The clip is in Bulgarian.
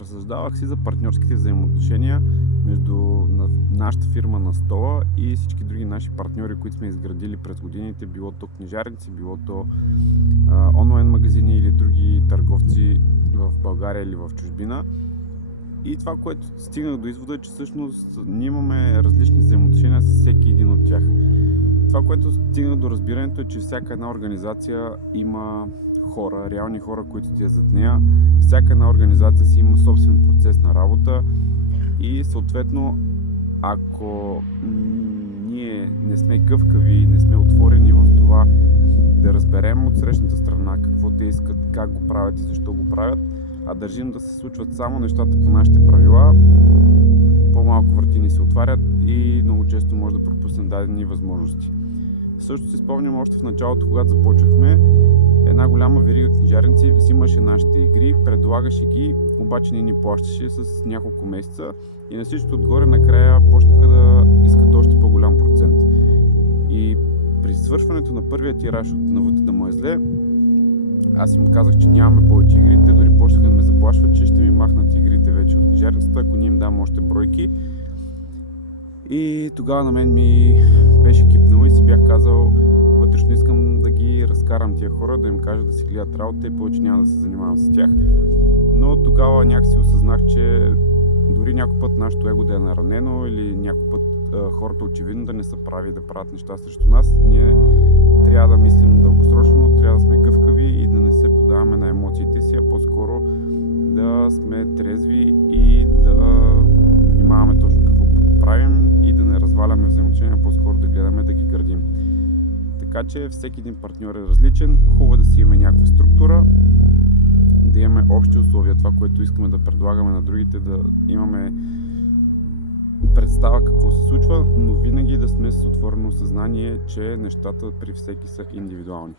Разсъждавах си за партньорските взаимоотношения между нашата фирма на стола и всички други наши партньори, които сме изградили през годините, било то книжарници, било то онлайн магазини или други търговци в България или в чужбина. И това, което стигнах до извода, е, че всъщност ние имаме различни взаимоотношения с всеки един от тях. Това, което стигнах до разбирането, е, че всяка една организация има хора, реални хора, които стоят зад нея. Всяка една организация си има собствен процес на работа и съответно, ако ние не сме гъвкави, не сме отворени в това да разберем от срещната страна какво те искат, как го правят и защо го правят, а държим да се случват само нещата по нашите правила, по-малко врати ни се отварят и много често може да пропуснем дадени възможности. Също си спомням още в началото, когато започнахме, една голяма верига книжарници взимаше нашите игри, предлагаше ги, обаче не ни плащаше с няколко месеца и на всичко отгоре накрая почнаха да искат още по-голям процент. И при свършването на първия тираж от "Навътре да му е зле", аз им казах, че нямаме повече игри. Те дори почнаха да ме заплашват, че ще ми махнат игрите вече от книжарницата, ако не им дам още бройки. И тогава на мен ми беше кипнало и си бях казал, вътрешно искам да ги разкарам тия хора, да им кажа да си гледат работа и повече няма да се занимавам с тях. Но тогава някакси осъзнах, че дори някой път нашето его да е наранено или някой път хората очевидно да не са прави, да правят неща срещу нас, ние трябва да мислим дългосрочно, трябва да сме гъвкави и да не се подаваме на емоциите си, а по-скоро да сме трезви и да внимаваме точно какво правим и да не разваляме взаимоотношения, по-скоро да гледаме да ги градим. Така че всеки един партньор е различен, хубаво да си имаме някаква структура, да имаме общи условия, това, което искаме да предлагаме на другите, да имаме представа какво се случва, но винаги да сме с отворено съзнание, че нещата при всеки са индивидуални.